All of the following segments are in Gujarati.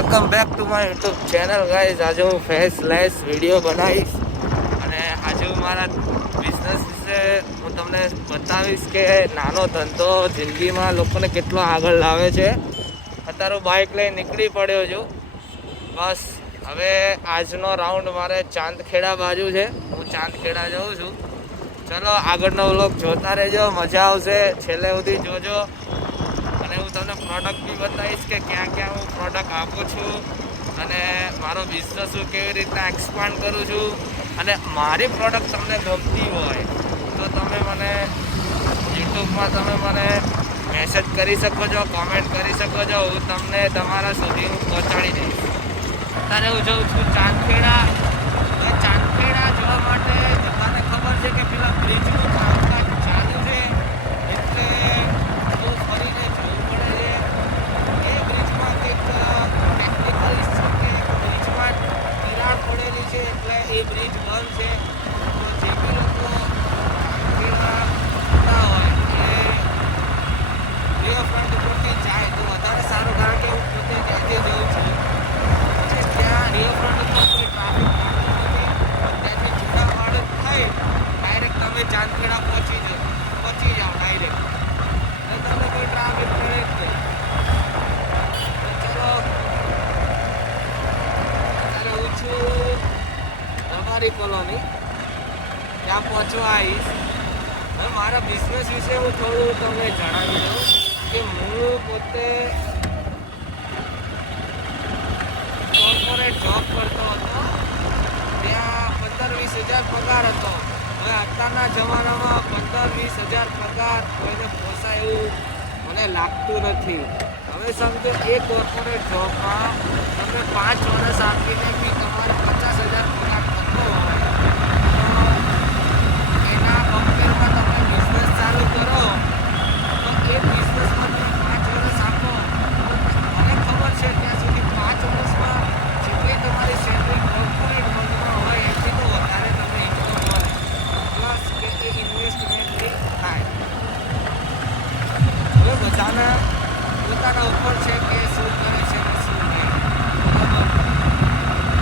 Welcome back to my YouTube channel guys. આજે હું ફેસલેસ વિડીયો બનાવીશ અને આજે હું મારા બિઝનેસ વિશે હું તમને બતાવીશ કે નાનો ધંધો જિંદગીમાં લોકોને કેટલો આગળ લાવે છે. અત્યારે હું બાઇક લઈને નીકળી પડ્યો છું. બસ હવે આજનો રાઉન્ડ મારે ચાંદખેડા બાજુ છે. હું ચાંદખેડા જાઉં છું. ચલો આગળનો વ્લોગ જોતા રહેજો, મજા આવશે, છેલ્લે સુધી જોજો. અને હું તમને પ્રોડક્ટ બી બતાવીશ કે ક્યાં ક્યાં હું પ્રોડક્ટ આપું છું અને મારો બિઝનેસ હું કેવી રીતના એક્સપાન્ડ કરું છું. અને મારી પ્રોડક્ટ તમને ગમતી હોય તો તમે મને યુટ્યુબમાં તમે મને મેસેજ કરી શકો છો, કોમેન્ટ કરી શકો છો. હું તમને તમારા સુધી હું પહોંચાડી દઈશ. અત્યારે હું જાઉં છું ચાંદખેડા. ચાંદખેડા જવા માટે બધાને ખબર છે કે પેલા બ્રિજનું કામકાજ ચાલુ છે, એટલે બહુ ફરીને જવું પડે છે. એ બ્રિજમાં કંઈક ટેકનિકલ ઇસ્યુ કે બ્રિજમાં તિરાડ પડેલી છે, એટલે એ બ્રિજ બંધ છે. તો જે બી લોકો ચાંદખેડા હોય એ રિવરફ્રન્ટ ઉપરથી જાય તો વધારે સારું, કારણ કે હું પોતે ત્યાંથી જઉં છું. ત્યાં રિવરફ્રન્ટ ઉપર કોઈ ટ્રાફિક ત્યાંથી જુનાવાડ થઈ ડાયરેક્ટ તમે ચાંદખેડા પહોંચી જાઓ ડાયરેક્ટ. તો તમને કોઈ ટ્રાફિક પડે જ નહીં. તો ચલો અત્યારે હું છું રબારી કોલોની, ત્યાં પહોંચવા આવીશ. હવે મારા બિઝનેસ વિશે હું થોડું તમને જણાવી દઉં કે હું પોતે કોર્પોરેટ જોબ કરતો હતો. ત્યાં 15-20 હજાર પગાર હતો. હવે અત્યારના જમાનામાં 15-20 હજાર પગાર કોઈને પોસાય એવું મને લાગતું નથી. હવે સમજો એ કોર્પોરેટ જોબમાં તમે 5 વર્ષ આપીને બી તમારે 50,000 પગાર થતો હોય તો એના કમ્પેરમાં તમે બિઝનેસ ચાલુ કરો તો એ બિઝનેસમાં તમે 5 વર્ષ આપો તો મને ખબર છે ત્યાં સુધી 5 વર્ષમાં જેટલી તમારી સેલરી કોર્પોરેટ વર્કમાં હોય એથી તો વધારે તમને ઇન્કમ મળે, પ્લસ કે એ ઇન્વેસ્ટમેન્ટ થાય. હવે બધાના પોતાના ઉપર છે કે શું કરે છે ને શું નહીં. બરાબર,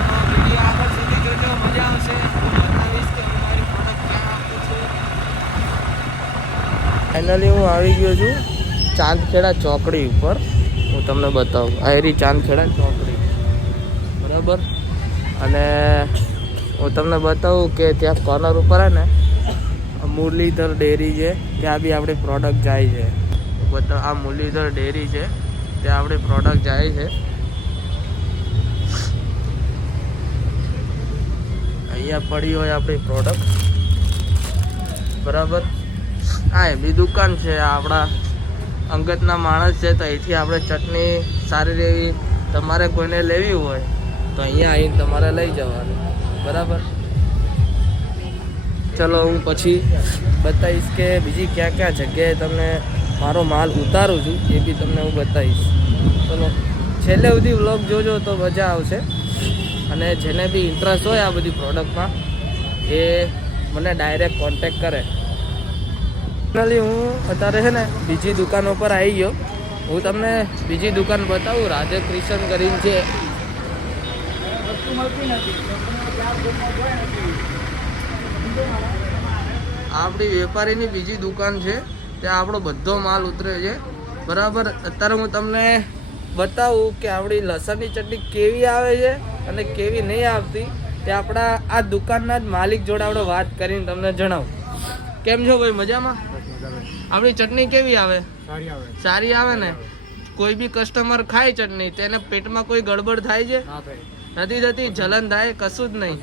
તો વિડીયો આગળ સુધી જોજો, મજા આવશે. હું બતાવીશ કે હું મારી પ્રોડક્ટ ક્યાં આપું છું. ફાઇનલી હું આવી ગયો છું ચાંદખેડા ચોકડી ઉપર. હું તમને બતાવું, આયરી ચાંદખેડા ચોકડી, બરાબર. અને હું તમને બતાવું કે ત્યાં કોર્નર ઉપર હે ને મુરલીધર ડેરી છે, ત્યાં બી આપણી પ્રોડક્ટ જાય છે. બતાવ, આ મુરલીધર ડેરી છે, ત્યાં આપણી પ્રોડક્ટ જાય છે. અહીંયા પડી હોય આપણી પ્રોડક્ટ, બરાબર. હા, એ બી દુકાન છે, આપણા અંગતના માણસ છે, તો અહીંથી આપણે ચટણી સારી એવી તમારે કોઈને લેવી હોય તો અહીંયા આવીને તમારે લઈ જવાની, બરાબર. ચલો હું પછી બતાવીશ કે બીજી ક્યાં ક્યાં જગ્યાએ તમને મારો માલ ઉતારું છું, એ બી તમને હું બતાવીશ. ચલો છેલ્લે સુધી વ્લોગ જોજો તો મજા આવશે. અને જેને બી ઇન્ટરેસ્ટ હોય આ બધી પ્રોડક્ટમાં એ મને ડાયરેક્ટ કોન્ટેક કરે. ફાઇનલી હું અત્યારે છે ને બીજી દુકાન ઉપર આવી ગયો. હું તમને બીજી દુકાન બતાવું, રાધે ક્રિશન કરીને છે. આપણી વેપારીની બીજી દુકાન છે, ત્યાં આપણો બધો માલ ઉતરે છે, બરાબર. અત્યારે હું તમને બતાવું કે આપણી લસણની ચટણી કેવી આવે છે અને કેવી નહીં આવતી, તે આપણા આ દુકાનના જ માલિક જોડે આપણે વાત કરીને તમને જણાવું. કેમ છો ભાઈ, મજામાં? આપણી ચટણી કેવી આવે? સારી આવે ને? કોઈ બી કસ્ટમર ખાય ચટણી તેને પેટમાં કોઈ ગડબડ થાય છે? નથી થતી? જલન થાય? કશું જ નહીં.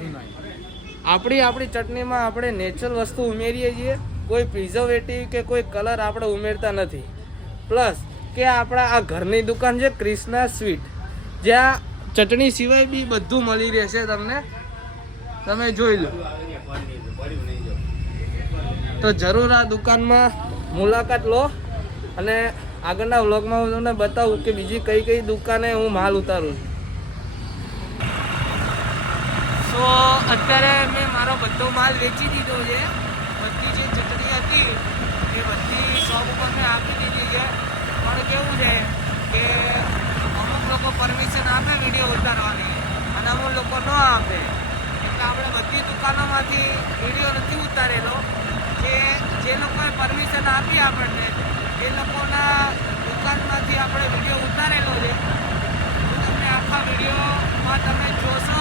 આપણી ચટણીમાં આપણે નેચરલ વસ્તુ ઉમેરીએ છીએ, કોઈ પ્રિઝર્વેટિવ કે કોઈ કલર આપણે ઉમેરતા નથી. પ્લસ કે આપણા આ ઘરની દુકાન છે ક્રિષ્ના સ્વીટ, જ્યાં ચટણી સિવાય બી બધું મળી રહેશે તમને, તમે જોઈ લો. તો જરૂર આ દુકાનમાં મુલાકાત લો. અને આગળના વ્લોગમાં હું તમને બતાવું કે બીજી કઈ કઈ દુકાને હું માલ ઉતારું છું. તો અત્યારે મેં મારો બધો માલ વેચી દીધો છે. બધી જે ચટણી હતી એ બધી શોપ ઉપર મેં આપી દીધી છે. પણ કેવું છે કે અમુક લોકો પરમિશન આપે વિડીયો ઉતારવાની અને અમુક લોકો ન આપે. એટલે આપણે બધી દુકાનોમાંથી વિડીયો નથી ઉતારેલો. જે લોકોએ પરમિશન આપી આપણને એ લોકોના દુકાનમાંથી આપણે વિડીયો ઉતારેલો છે. તમને આખા વિડીયોમાં તમે જોશો